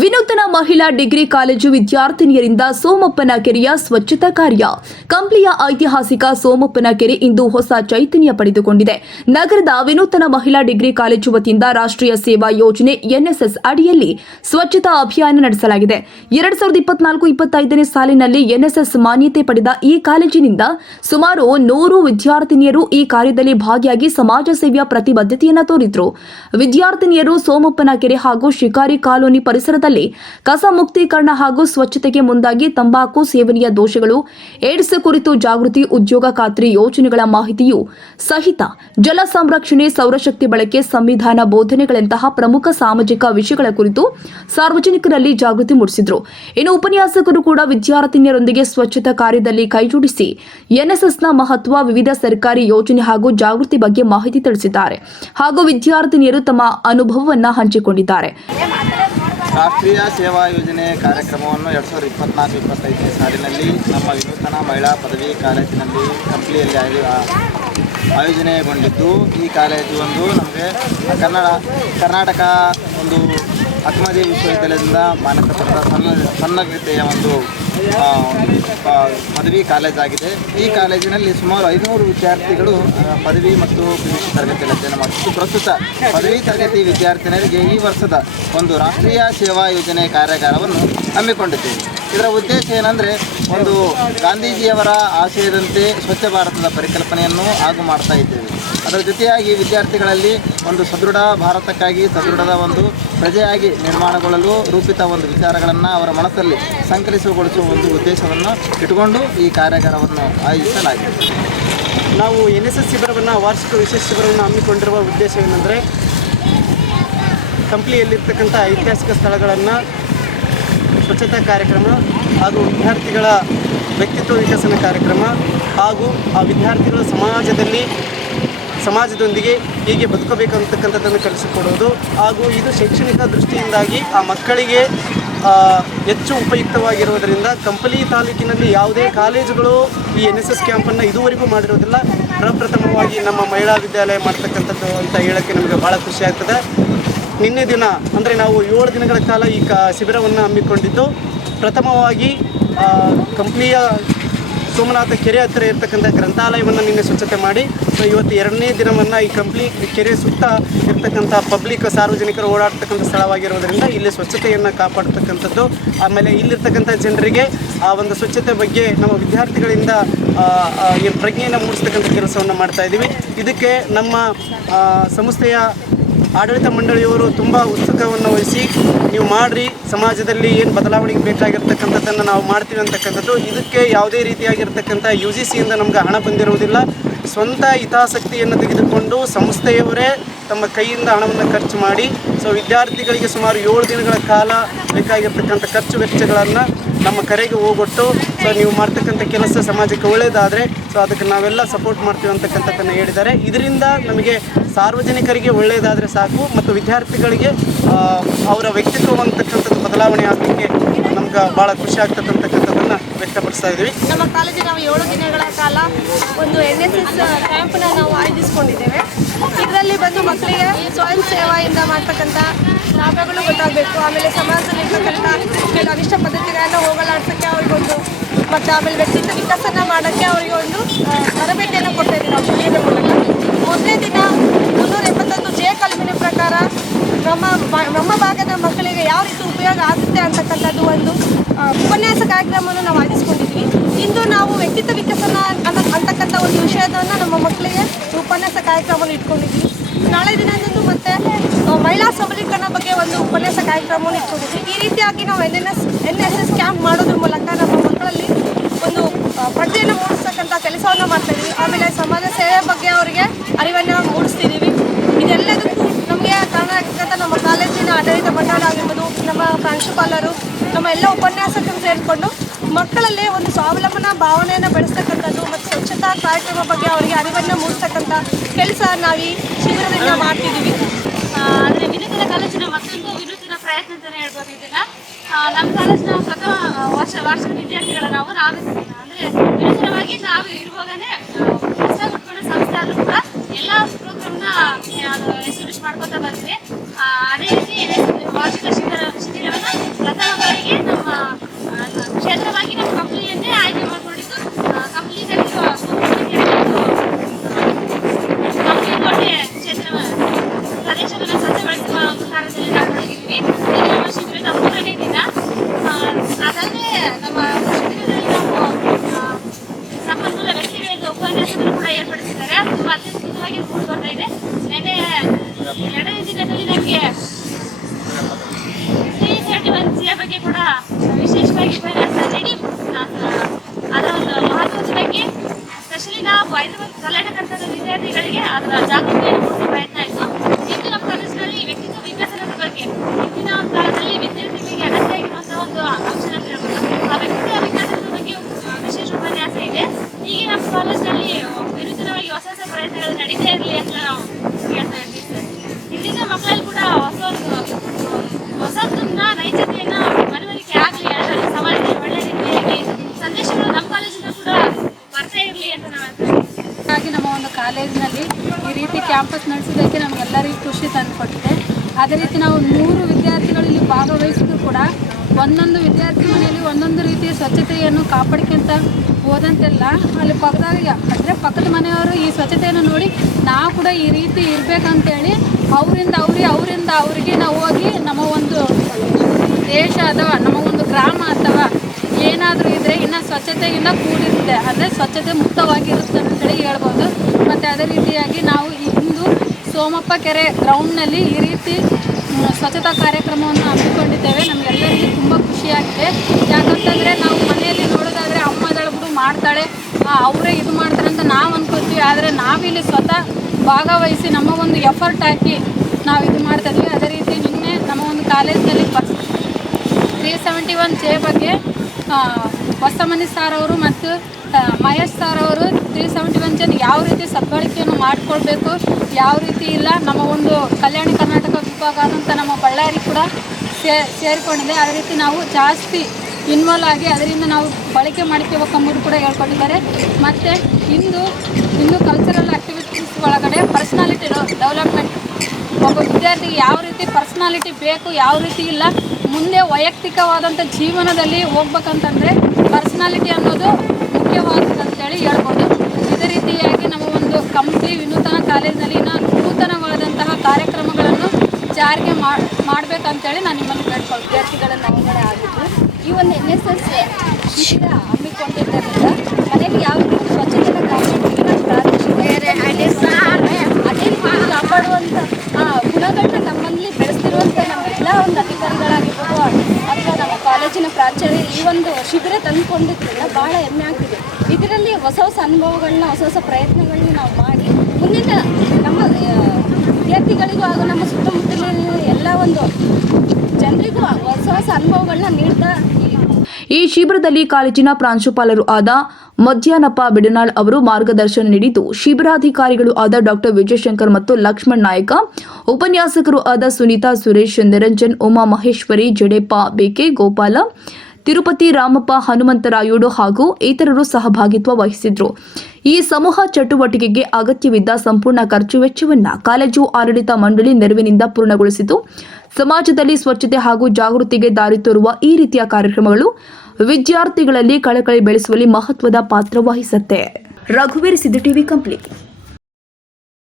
ವಿನೂತನ ಮಹಿಳಾ degree college ವಿದ್ಯಾರ್ಥಿನಿಯರಿಂದ ಸೋಮಪ್ಪನ ಕೆರೆಯ ಸ್ವಚ್ಛತಾ ಕಾರ್ಯ. ಕಂಪ್ಲಿಯ ಐತಿಹಾಸಿಕ ಸೋಮಪ್ಪನ ಕೆರೆ ಇಂದು ಹೊಸ ಚೈತನ್ಯ ಪಡೆದುಕೊಂಡಿದೆ. ನಗರದ ವಿನೂತನ ಮಹಿಳಾ ಡಿಗ್ರಿ ಕಾಲೇಜು ವತಿಯಿಂದ ರಾಷ್ಟ್ರೀಯ ಸೇವಾ ಯೋಜನೆ ಎನ್ಎಸ್ಎಸ್ ಅಡಿಯಲ್ಲಿ ಸ್ವಚ್ಛತಾ ಅಭಿಯಾನ ನಡೆಸಲಾಗಿದೆ. ಎರಡ್ ಸಾವಿರದ ಇಪ್ಪತ್ನಾಲ್ಕು ಇಪ್ಪತ್ತೈದನೇ ಸಾಲಿನಲ್ಲಿ ಎನ್ಎಸ್ಎಸ್ ಮಾನ್ಯತೆ ಪಡೆದ ಈ ಕಾಲೇಜಿನಿಂದ ಸುಮಾರು ನೂರು ವಿದ್ಯಾರ್ಥಿನಿಯರು ಈ ಕಾರ್ಯದಲ್ಲಿ ಭಾಗಿಯಾಗಿ ಸಮಾಜ ಸೇವೆಯ ಪ್ರತಿಬದ್ಧತೆಯನ್ನು ತೋರಿದ್ರು. ವಿದ್ಯಾರ್ಥಿನಿಯರು ಸೋಮಪ್ಪನ ಕೆರೆ ಹಾಗೂ ಶಿಕಾರಿ ಕಾಲೋನಿ ಪರಿಸರದಲ್ಲಿ ಕಸ ಮುಕ್ತೀಕರಣ ಹಾಗೂ ಸ್ವಚ್ಛತೆಗೆ ಮುಂದಾಗಿ ತಂಬಾಕು, ಸೇವನೆಯ ದೋಷಗಳು, ಏಡ್ಸ್ ಕುರಿತು ಜಾಗೃತಿ ಉದ್ಯೋಗ ಖಾತ್ರಿ ಯೋಜನೆಗಳ ಮಾಹಿತಿಯು ಸಹಿತ ಜಲ ಸಂರಕ್ಷಣೆ, ಸೌರಶಕ್ತಿ ಬಳಕೆ, ಸಂವಿಧಾನ ಬೋಧನೆಗಳಂತಹ ಪ್ರಮುಖ ಸಾಮಾಜಿಕ ವಿಷಯಗಳ ಕುರಿತು ಸಾರ್ವಜನಿಕರಲ್ಲಿ ಜಾಗೃತಿ ಮೂಡಿಸಿದ್ರು. ಇನ್ನು ಉಪನ್ಯಾಸಕರು ಕೂಡ ವಿದ್ಯಾರ್ಥಿನಿಯರೊಂದಿಗೆ ಸ್ವಚ್ಛತಾ ಕಾರ್ಯದಲ್ಲಿ ಕೈಜೋಡಿಸಿ ಎನ್ಎಸ್ಎಸ್ನ ಮಹತ್ವ, ವಿವಿಧ ಸರ್ಕಾರಿ ಯೋಜನೆ ಹಾಗೂ ಜಾಗೃತಿ ಬಗ್ಗೆ ಮಾಹಿತಿ ತಿಳಿಸಿದ್ದಾರೆ. ಹಾಗೂ ವಿದ್ಯಾರ್ಥಿನಿಯರು ತಮ್ಮ ಅನುಭವವನ್ನು ಹಂಚಿಕೊಂಡಿದ್ದಾರೆ. ರಾಷ್ಟ್ರೀಯ ಸೇವಾ ಯೋಜನೆ ಕಾರ್ಯಕ್ರಮವನ್ನು ಎರಡು ಸಾವಿರದ ಇಪ್ಪತ್ನಾಲ್ಕು, ಇಪ್ಪತ್ತೈದನೇ ಸಾಲಿನಲ್ಲಿ ನಮ್ಮ ವಿನೂತನ ಮಹಿಳಾ ಪದವಿ ಕಾಲೇಜಿನಲ್ಲಿ ಕಂಪ್ಲಿಯಲ್ಲಿ ಆಯೋ- ಆಯೋಜನೆಗೊಂಡಿದ್ದು. ಈ ಕಾಲೇಜು ಒಂದು ನಮಗೆ ಕನ್ನಡ, ಕರ್ನಾಟಕ ಒಂದು ಅಕ್ಮದಿ ವಿಶ್ವವಿದ್ಯಾಲಯದಿಂದ ಮಾನ್ಯತೆ ಪಡೆದ ಸಣ್ಣ ಸನ್ನಗ್ಧತೆಯ ಒಂದು ಪದವಿ ಕಾಲೇಜ್ ಆಗಿದೆ. ಈ ಕಾಲೇಜಿನಲ್ಲಿ ಸುಮಾರು ಐನೂರು ವಿದ್ಯಾರ್ಥಿಗಳು ಪದವಿ ಮತ್ತು ಪಿ ಯು ತರಗತಿಯಲ್ಲಿ ಅಧ್ಯಯನ ಮಾಡುತ್ತಿದ್ದು ಪ್ರಸ್ತುತ ಪದವಿ ತರಗತಿ ವಿದ್ಯಾರ್ಥಿನಿಯರಿಗೆ ಈ ವರ್ಷದ ಒಂದು ರಾಷ್ಟ್ರೀಯ ಸೇವಾ ಯೋಜನೆ ಕಾರ್ಯಾಗಾರವನ್ನು ಹಮ್ಮಿಕೊಂಡಿದ್ದೇವೆ. ಇದರ ಉದ್ದೇಶ ಏನಂದರೆ, ಒಂದು ಗಾಂಧೀಜಿಯವರ ಆಶಯದಂತೆ ಸ್ವಚ್ಛ ಭಾರತದ ಪರಿಕಲ್ಪನೆಯನ್ನು ಆಗು ಮಾಡ್ತಾ ಇದ್ದೇವೆ. ಅದರ ಜೊತೆಯಾಗಿ ವಿದ್ಯಾರ್ಥಿಗಳಲ್ಲಿ ಒಂದು ಸದೃಢ ಭಾರತಕ್ಕಾಗಿ, ಸದೃಢದ ಒಂದು ಪ್ರಜೆಯಾಗಿ ನಿರ್ಮಾಣಗೊಳ್ಳಲು ರೂಪಿತ ಒಂದು ವಿಚಾರಗಳನ್ನು ಅವರ ಮನಸ್ಸಲ್ಲಿ ಸಂಕಲಿಸಗೊಳಿಸುವ ಒಂದು ಉದ್ದೇಶವನ್ನು ಇಟ್ಟುಕೊಂಡು ಈ ಕಾರ್ಯಾಗಾರವನ್ನು ಆಯೋಜಿಸಲಾಗಿದೆ. ನಾವು ಎನ್ ಎಸ್ ಎಸ್ ಶಿಬಿರವನ್ನು, ವಾರ್ಷಿಕ ವಿಶೇಷ ಶಿಬಿರವನ್ನು ಹಮ್ಮಿಕೊಂಡಿರುವ ಉದ್ದೇಶವೇನೆಂದರೆ ಕಂಪ್ಲಿಯಲ್ಲಿರ್ತಕ್ಕಂಥ ಐತಿಹಾಸಿಕ ಸ್ಥಳಗಳನ್ನು, ಸ್ವಚ್ಛತಾ ಕಾರ್ಯಕ್ರಮ ಹಾಗೂ ವಿದ್ಯಾರ್ಥಿಗಳ ವ್ಯಕ್ತಿತ್ವ ವಿಕಸನ ಕಾರ್ಯಕ್ರಮ ಹಾಗೂ ಆ ವಿದ್ಯಾರ್ಥಿಗಳ ಸಮಾಜದಲ್ಲಿ ಸಮಾಜದೊಂದಿಗೆ ಹೇಗೆ ಬದುಕಬೇಕಂತಕ್ಕಂಥದ್ದನ್ನು ಕಲಿಸಿಕೊಡೋದು ಹಾಗೂ ಇದು ಶೈಕ್ಷಣಿಕ ದೃಷ್ಟಿಯಿಂದಾಗಿ ಆ ಮಕ್ಕಳಿಗೆ ಹೆಚ್ಚು ಉಪಯುಕ್ತವಾಗಿರುವುದರಿಂದ ಕಂಪಲಿ ತಾಲೂಕಿನಲ್ಲಿ ಯಾವುದೇ ಕಾಲೇಜುಗಳು ಈ ಎನ್ ಎಸ್ ಎಸ್ ಕ್ಯಾಂಪನ್ನು ಇದುವರೆಗೂ ಮಾಡಿರೋದಿಲ್ಲ. ಪ್ರಪ್ರಥಮವಾಗಿ ನಮ್ಮ ಮಹಿಳಾ ವಿದ್ಯಾಲಯ ಮಾಡ್ತಕ್ಕಂಥದ್ದು ಅಂತ ಹೇಳೋಕ್ಕೆ ನಮಗೆ ಭಾಳ ಖುಷಿ ಆಗ್ತದೆ. ನಿನ್ನೆ ದಿನ, ಅಂದರೆ ನಾವು ಏಳು ದಿನಗಳ ಕಾಲ ಈ ಕ, ಶಿಬಿರವನ್ನು ಹಮ್ಮಿಕೊಂಡಿದ್ದು. ಪ್ರಥಮವಾಗಿ ಕಂಪ್ನಿಯ ಸೋಮನಾಥ ಕೆರೆ ಹತ್ತಿರ ಇರತಕ್ಕಂಥ ಗ್ರಂಥಾಲಯವನ್ನು ನಿನ್ನೆ ಸ್ವಚ್ಛತೆ ಮಾಡಿ ಸೊ ಇವತ್ತು ಎರಡನೇ ದಿನವನ್ನು ಈ ಕಂಪ್ಲಿ ಕೆರೆ ಸುತ್ತ ಇರ್ತಕ್ಕಂಥ ಪಬ್ಲಿಕ್ ಸಾರ್ವಜನಿಕರು ಓಡಾಡ್ತಕ್ಕಂಥ ಸ್ಥಳವಾಗಿರೋದ್ರಿಂದ ಇಲ್ಲಿ ಸ್ವಚ್ಛತೆಯನ್ನು ಕಾಪಾಡ್ತಕ್ಕಂಥದ್ದು. ಆಮೇಲೆ ಇಲ್ಲಿರ್ತಕ್ಕಂಥ ಜನರಿಗೆ, ಆ ಒಂದು ಸ್ವಚ್ಛತೆ ಬಗ್ಗೆ ನಮ್ಮ ವಿದ್ಯಾರ್ಥಿಗಳಿಂದ ಏನು ಪ್ರಜ್ಞೆಯನ್ನು ಮೂಡಿಸ್ತಕ್ಕಂಥ ಕೆಲಸವನ್ನು ಮಾಡ್ತಾ ಇದ್ದೀವಿ ಇದಕ್ಕೆ ನಮ್ಮ ಸಂಸ್ಥೆಯ ಆಡಳಿತ ಮಂಡಳಿಯವರು ತುಂಬ ಉತ್ಸುಕವನ್ನು ವಹಿಸಿ ನೀವು ಮಾಡಿರಿ, ಸಮಾಜದಲ್ಲಿ ಏನು ಬದಲಾವಣೆಗೆ ಬೇಕಾಗಿರ್ತಕ್ಕಂಥದ್ದನ್ನು ನಾವು ಮಾಡ್ತೀವಿ ಅಂತಕ್ಕಂಥದ್ದು. ಇದಕ್ಕೆ ಯಾವುದೇ ರೀತಿಯಾಗಿರ್ತಕ್ಕಂಥ ಯು ಜಿ ಸಿಯಿಂದ ನಮ್ಗೆ ಹಣ ಬಂದಿರುವುದಿಲ್ಲ ಸ್ವಂತ ಹಿತಾಸಕ್ತಿಯನ್ನು ತೆಗೆದುಕೊಂಡು ಸಂಸ್ಥೆಯವರೇ ತಮ್ಮ ಕೈಯಿಂದ ಹಣವನ್ನು ಖರ್ಚು ಮಾಡಿ ಸೊ ವಿದ್ಯಾರ್ಥಿಗಳಿಗೆ ಸುಮಾರು ಏಳು ದಿನಗಳ ಕಾಲ ಬೇಕಾಗಿರ್ತಕ್ಕಂಥ ಖರ್ಚು ವೆಚ್ಚಗಳನ್ನು ನಮ್ಮ ಕರೆಗೆ ಹೋಗೊಟ್ಟು ಸೊ ನೀವು ಮಾಡ್ತಕ್ಕಂಥ ಕೆಲಸ ಸಮಾಜಕ್ಕೆ ಒಳ್ಳೆಯದಾದರೆ ಸೊ ಅದಕ್ಕೆ ನಾವೆಲ್ಲ ಸಪೋರ್ಟ್ ಮಾಡ್ತೀವಿ ಅಂತಕ್ಕಂಥದ್ದನ್ನು ಹೇಳಿದ್ದಾರೆ. ಇದರಿಂದ ನಮಗೆ ಸಾರ್ವಜನಿಕರಿಗೆ ಒಳ್ಳೆಯದಾದರೆ ಸಾಕು, ಮತ್ತು ವಿದ್ಯಾರ್ಥಿಗಳಿಗೆ ಅವರ ವ್ಯಕ್ತಿತ್ವ ಅಂತಕ್ಕಂಥದ್ದು ಬದಲಾವಣೆ ಆಗಲಿಕ್ಕೆ ನಮ್ಗೆ ಭಾಳ ಖುಷಿ ಆಗ್ತದೆ ವ್ಯಕ್ತಪಡಿಸ್ತಾ ಇದ್ದೀವಿ. ನಮ್ಮ ಕಾಲೇಜಿಗೆ ನಾವು ಏಳು ದಿನಗಳ ಕಾಲ ಒಂದು ಎನ್ ಎಸ್ ಎಸ್ ನಾವು ಆಯೋಜಿಸ್ಕೊಂಡಿದ್ದೇವೆ. ಇದರಲ್ಲಿ ಬಂದು ಮಕ್ಕಳಿಗೆ ಸ್ವಯಂ ಸೇವೆಯಿಂದ ಮಾಡ್ತಕ್ಕಂಥ ಲಾಭಗಳು ಗೊತ್ತಾಗಬೇಕು. ಆಮೇಲೆ ಸಮಾಜದಲ್ಲಿ ಕೆಲವು ಅನಿಷ್ಟ ಪದ್ಧತಿಗಳನ್ನು ಹೋಗಲಾಡ್ಸೋಕ್ಕೆ ಅವ್ರಿಗೊಂದು ಮತ್ತು ಆಮೇಲೆ ವ್ಯಕ್ತಿತ್ವ ವಿಕಸನ ಮಾಡೋಕ್ಕೆ ಅವರಿಗೆ ಒಂದು ತರಬೇತಿಯನ್ನು ಕೊಡ್ತಾ ಇದ್ದೀವಿ ನಾವು. ಶಿಕ್ಷಣದ ಮೂಲಕ ಮೊದಲನೇ ದಿನ ಮುನ್ನೂರ ಎಪ್ಪತ್ತೊಂದು ಜೆ ಕಲ್ಪನೆ ಪ್ರಕಾರ ನಮ್ಮ ಮ- ನಮ್ಮ ಭಾಗದ ಮಕ್ಕಳಿಗೆ ಯಾವ ರೀತಿ ಉಪಯೋಗ ಆಗುತ್ತೆ ಅಂತಕ್ಕಂಥದ್ದು ಒಂದು ಆ, ಉಪನ್ಯಾಸ ಕಾರ್ಯಕ್ರಮವನ್ನು ನಾವು ಆಯೋಜಿಸ್ಕೊಂಡಿದ್ವಿ. ಇಂದು ನಾವು ವ್ಯಕ್ತಿತ್ವ ವಿಕಸನ ಅಂತ ಅಂತಕ್ಕಂಥ ಒಂದು ವಿಷಯವನ್ನು ನಮ್ಮ ಮಕ್ಕಳಿಗೆ ಉಪನ್ಯಾಸ ಕಾರ್ಯಕ್ರಮವನ್ನು ಇಟ್ಕೊಂಡಿದ್ವಿ. ನಾಳೆ ದಿನದಂದು ಮತ್ತೆ ಮಹಿಳಾ ಸಬಲೀಕರಣ ಬಗ್ಗೆ ಒಂದು ಉಪನ್ಯಾಸ ಕಾರ್ಯಕ್ರಮವನ್ನು ಇಟ್ಕೊಂಡಿದ್ವಿ. ಈ ರೀತಿಯಾಗಿ ನಾವು N N S N S S camp ಮಾಡೋದ್ರ ಮೂಲಕ ನಮ್ಮ ಮಕ್ಕಳಲ್ಲಿ ಒಂದು ಪ್ರಜೆಯನ್ನು ಮೂಡಿಸ್ತಕ್ಕಂಥ ಕೆಲಸವನ್ನು ಮಾಡ್ತಾ ಇದೀವಿ ಆಮೇಲೆ ಸಮಾಜ ಸೇವೆ ಬಗ್ಗೆ ಅವರಿಗೆ ಅರಿವನ್ನು ಮೂಡಿಸ್ತಿದ್ದೀವಿ ಇದೆಲ್ಲದಕ್ಕೂ ನಮಗೆ ಕಾರಣ ಆಗ್ತಕ್ಕಂಥ ನಮ್ಮ ಕಾಲೇಜಿನ ಆಡಳಿತ ಮಂಡಳ ಆಗಿರ್ಬೋದು, ನಮ್ಮ ಪ್ರಾಂಶುಪಾಲರು ನಮ್ಮ ಎಲ್ಲ ಉಪನ್ಯಾಸಕರು ಸೇರಿಕೊಂಡು ಮಕ್ಕಳಲ್ಲಿ ಒಂದು ಸ್ವಾವಲಂಬನ ಭಾವನೆಯನ್ನು ಬೆಳೆಸ್ತಕ್ಕಂಥದ್ದು ಮತ್ತು ಸ್ವಚ್ಛತಾ ಕಾರ್ಯಕ್ರಮ ಬಗ್ಗೆ ಅವರಿಗೆ ಅರಿವನ್ನು ಮೂಡಿಸ್ತಕ್ಕಂಥ ಕೆಲಸ ನಾವು ಈ ಶಿಬಿರದಿಂದ ಮಾಡ್ತಿದ್ದೀವಿ. ಅಂದರೆ ವಿನೂತನ ಕಾಲೇಜಿನ ಮತ್ತೊಂದು ವಿನೂತನ ಪ್ರಯತ್ನ ಅಂತಲೇ ಹೇಳ್ಬೋದು ಇದನ್ನ. ನಮ್ಮ ಕಾಲೇಜಿನ ಪ್ರಥಮ ವರ್ಷ ವಾರ್ಷಿಕ ವಿದ್ಯಾರ್ಥಿಗಳ ನಾವು ನಾವೇ ಅಂದರೆ ವಿನೂತನವಾಗಿ ನಾವು ಇರುವಾಗಲೇ ಕೆಲಸ ಹುಟ್ಕೊಂಡ ಸಂಸ್ಥೆ ಆದರೂ ಕೂಡ ಎಲ್ಲ ಪ್ರೋಗ್ರಾಮ್ನ ಎಸ್ಟಾಬ್ಲಿಷ್ ಮಾಡ್ಕೊತಾ ಬಂದ್ವಿ. ಅದೇ ರೀತಿ ವಾರ್ಷಿಕ ಶಿಬಿರ ಶಿಬಿರವನ್ನು ಬಗ್ಗೆ ಕೂಡ ವಿಶೇಷವಾಗಿ ಉಪನ್ಯಾಸ ನೀಡಿ ಆ, ಅದರ ಒಂದು ಮಹತ್ವದ ಬಗ್ಗೆ ಸ್ಪೆಷಲಿ ನಾವು ಹೈದರಾಬಾದ್ ಕರ್ನಾಟಕದ ವಿದ್ಯಾರ್ಥಿಗಳಿಗೆ ಅದರ ಕಾಲೇಜಿನಲ್ಲಿ ಈ ರೀತಿ ಕ್ಯಾಂಪಸ್ ನಡೆಸಿದ್ದಕ್ಕೆ ನಮಗೆಲ್ಲರಿಗೂ ಖುಷಿ ತಂದುಕೊಟ್ಟಿದೆ ಅದೇ ರೀತಿ ನಾವು ನೂರು ವಿದ್ಯಾರ್ಥಿಗಳು ಇಲ್ಲಿ ಭಾಗವಹಿಸಿದ್ರು ಕೂಡ ಒಂದೊಂದು ವಿದ್ಯಾರ್ಥಿ ಮನೆಯಲ್ಲಿ ಒಂದೊಂದು ರೀತಿಯ ಸ್ವಚ್ಛತೆಯನ್ನು ಕಾಪಾಡ್ಕೊಂತ ಹೋದಂತೆಲ್ಲ ಅಲ್ಲಿ ಪಕ್ಕದಾಗ ಅಂದರೆ ಪಕ್ಕದ ಮನೆಯವರು ಈ ಸ್ವಚ್ಛತೆಯನ್ನು ನೋಡಿ ನಾವು ಕೂಡ ಈ ರೀತಿ ಇರಬೇಕಂತೇಳಿ ಅವರಿಂದ ಅವ್ರಿಗೆ, ಅವರಿಂದ ಅವರಿಗೆ ನಾವು ಹೋಗಿ ನಮ್ಮ ಒಂದು ದೇಶ ಅಥವಾ ನಮ್ಮ ಒಂದು ಗ್ರಾಮ ಅಥವಾ ಏನಾದರೂ ಇದ್ದರೆ ಇನ್ನು ಸ್ವಚ್ಛತೆಯಿಂದ ಕೂಡಿರುತ್ತೆ. ಅಂದರೆ ಸ್ವಚ್ಛತೆ ಮುಕ್ತವಾಗಿರುತ್ತೆ ಅಂತೇಳಿ ಹೇಳ್ಬೋದು. ಮತ್ತು ಅದೇ ರೀತಿಯಾಗಿ ನಾವು ಇಂದು ಸೋಮಪ್ಪ ಕೆರೆ ಗ್ರೌಂಡ್ನಲ್ಲಿ ಈ ರೀತಿ ಸ್ವಚ್ಛತಾ ಕಾರ್ಯಕ್ರಮವನ್ನು ಹಮ್ಮಿಕೊಂಡಿದ್ದೇವೆ. ನಮಗೆಲ್ಲರಿಗೂ ತುಂಬ ಖುಷಿಯಾಗಿದೆ. ಯಾಕಂತಂದರೆ ನಾವು ಮನೆಯಲ್ಲಿ ನೋಡೋದಾದರೆ ಅಮ್ಮ ಬಿಡು ಮಾಡ್ತಾಳೆ. ಅವರೇ ಇದು ಮಾಡ್ತಾರೆ ಅಂತ ನಾವು ಅನ್ಕೋತೀವಿ. ಆದರೆ ನಾವಿಲ್ಲಿ ಸ್ವತಃ ಭಾಗವಹಿಸಿ ನಮ್ಮ ಒಂದು ಎಫರ್ಟ್ ಹಾಕಿ ನಾವು ಇದು ಮಾಡ್ತಾ ಇದ್ವಿ. ಅದೇ ರೀತಿ ನಿನ್ನೆ ನಮ್ಮ ಒಂದು ಕಾಲೇಜಿನಲ್ಲಿ bus three seventy one J ಬಗ್ಗೆ ಹೊಸ ಹೊಸಮನಿ ಸರ್ ಅವರು ಮತ್ತು ಮಹೇಶ್ ಸರ್ ಅವರು ತ್ರೀ ಸೆವೆಂಟಿ ಒನ್ ಜನ ಯಾವ ರೀತಿ ಸದ್ಬಳಕೆಯನ್ನು ಮಾಡಿಕೊಳ್ಬೇಕು, ಯಾವ ರೀತಿ ಇಲ್ಲ, ನಮ್ಮ ಒಂದು ಕಲ್ಯಾಣ ಕರ್ನಾಟಕ ವಿಭಾಗ ಆದಂಥ ನಮ್ಮ ಬಳ್ಳಾರಿ ಕೂಡ ಸೇ, ಸೇರಿಕೊಂಡಿದೆ. ಅದೇ ರೀತಿ ನಾವು ಜಾಸ್ತಿ ಇನ್ವಾಲ್ವ್ ಆಗಿ ಅದರಿಂದ ನಾವು ಬಳಕೆ ಮಾಡ್ಕೋಬೇಕೆಂಬುದು ಕೂಡ ಹೇಳ್ಕೊಂಡಿದ್ದಾರೆ. ಮತ್ತು ಇಂದು ಇಂದು ಕಲ್ಚರಲ್ ಆ್ಯಕ್ಟಿವಿಟೀಸ್ ಒಳಗಡೆ ಪರ್ಸ್ನಾಲಿಟಿ ಡೆವಲಪ್ಮೆಂಟ್ ಒಬ್ಬ ವಿದ್ಯಾರ್ಥಿಗೆ ಯಾವ ರೀತಿ ಪರ್ಸ್ನಾಲಿಟಿ ಬೇಕು, ಯಾವ ರೀತಿ ಇಲ್ಲ ಮುಂದೆ ವೈಯಕ್ತಿಕವಾದಂಥ ಜೀವನದಲ್ಲಿ ಹೋಗ್ಬೇಕಂತಂದರೆ ಪರ್ಸ್ನಾಲಿಟಿ ಅನ್ನೋದು ಮುಖ್ಯವಾದದಂತೇಳಿ ಹೇಳ್ಬೋದು. ಇದೇ ರೀತಿಯಾಗಿ ನಮ್ಮ ಒಂದು ಕಂಪ್ಲಿ ವಿನೂತನ ಕಾಲೇಜಿನಲ್ಲಿ ನೂತನವಾದಂತಹ ಕಾರ್ಯಕ್ರಮಗಳನ್ನು ಜಾರಿಗೆ ಮಾಡಬೇಕಂತೇಳಿ ನಾನು ನಿಮ್ಮನ್ನು ಕೇಳ್ಕೊಳ್ತೀನಿ. ವಿದ್ಯಾರ್ಥಿಗಳ ನಾವುಗಳೇ ಆಗಿದ್ದು ಈ ಒಂದು ಎನ್ ಎಸ್ ಎಸ್ ಶಿಕ್ಷಣ ಹಮ್ಮಿಕೊಂಡಿದ್ದರಿಂದ ಮನೆಯಲ್ಲಿ ಯಾವ ರೀತಿ ಸ್ವಚ್ಛತೆನ ಕಾಪಾಡೋದಕ್ಕೆ ನಾವು ಪ್ರಾರಂಭಿಸಿದ್ದೇವೆ ಅದೇ ರೀತಿ ಕಾಪಾಡುವಂಥ ಆ, ಗುಣಗಳನ್ನ ನಮ್ಮಲ್ಲಿ ಬೆಳೆಸ್ತಿರುವಂಥ ನಮ್ಮೆಲ್ಲ ಒಂದು ಅಧಿಕಾರಿಗಳಾಗಿರ್ಬೋದು ಅಥವಾ ನಮ್ಮ ಕಾಲೇಜಿನ ಪ್ರಾಚಾರ್ಯ ಈ ಒಂದು ಶಿಬಿರ ತಂದುಕೊಂಡಿದ್ರಿಂದ ಭಾಳ ಹೆಮ್ಮೆ ಆಗ್ತಿದೆ. ಇದರಲ್ಲಿ ಹೊಸ ಹೊಸ ಅನುಭವಗಳನ್ನ, ಹೊಸ ಹೊಸ ಪ್ರಯತ್ನಗಳನ್ನ ನಾವು ಮಾಡಿ, ಮುಂದಿನ ನಮ್ಮ ವಿದ್ಯಾರ್ಥಿಗಳಿಗೂ ಹಾಗೂ ನಮ್ಮ ಸುತ್ತಮುತ್ತಲಿನ ಎಲ್ಲ ಒಂದು ಜನರಿಗೂ ಹೊಸ ಹೊಸ ಅನುಭವಗಳನ್ನ ನೀಡ್ತಾ ಈ ಶಿಬಿರದಲ್ಲಿ ಕಾಲೇಜಿನ ಪ್ರಾಂಶುಪಾಲರು ಆದ ಮಧ್ಯಾಹ್ನಪ್ಪ ಬಿಡನಾಳ್ ಅವರು ಮಾರ್ಗದರ್ಶನ ನೀಡಿದ್ದು, ಶಿಬಿರಾಧಿಕಾರಿಗಳು ಆದ ಡಾಕ್ಟರ್ ವಿಜಯಶಂಕರ್ ಮತ್ತು ಲಕ್ಷ್ಮಣ್ ನಾಯಕ, ಉಪನ್ಯಾಸಕರು ಆದ ಸುನೀತಾ ಸುರೇಶ್, ನಿರಂಜನ್, ಉಮಾ ಮಹೇಶ್ವರಿ ಜಡೆಪ್ಪ ಬೇಕೆ, ಗೋಪಾಲ ತಿರುಪತಿ ರಾಮಪ್ಪ ಹನುಮಂತರಾಯುಡು ಹಾಗೂ ಇತರರು ಸಹಭಾಗಿತ್ವ ವಹಿಸಿದ್ರು. ಈ ಸಮೂಹ ಚಟುವಟಿಕೆಗೆ ಅಗತ್ಯವಿದ್ದ ಸಂಪೂರ್ಣ ಖರ್ಚು ವೆಚ್ಚವನ್ನ ಕಾಲೇಜು ಆಡಳಿತ ಮಂಡಳಿ ನೆರವಿನಿಂದ ಪೂರ್ಣಗೊಳಿಸಿತು. ಸಮಾಜದಲ್ಲಿ ಸ್ವಚ್ಛತೆ ಹಾಗೂ ಜಾಗೃತಿಗೆ ದಾರಿ ತೋರುವ ಈ ರೀತಿಯ ಕಾರ್ಯಕ್ರಮಗಳು ವಿದ್ಯಾರ್ಥಿಗಳಲ್ಲಿ ಕಳಕಳಿ ಬೆಳೆಸುವಲ್ಲಿ ಮಹತ್ವದ ಪಾತ್ರ ವಹಿಸುತ್ತೆ. ರಘುವೀರ್ ಸಿದ್ದಿ ಟಿವಿ ಕಂಪ್ಲೀಟ್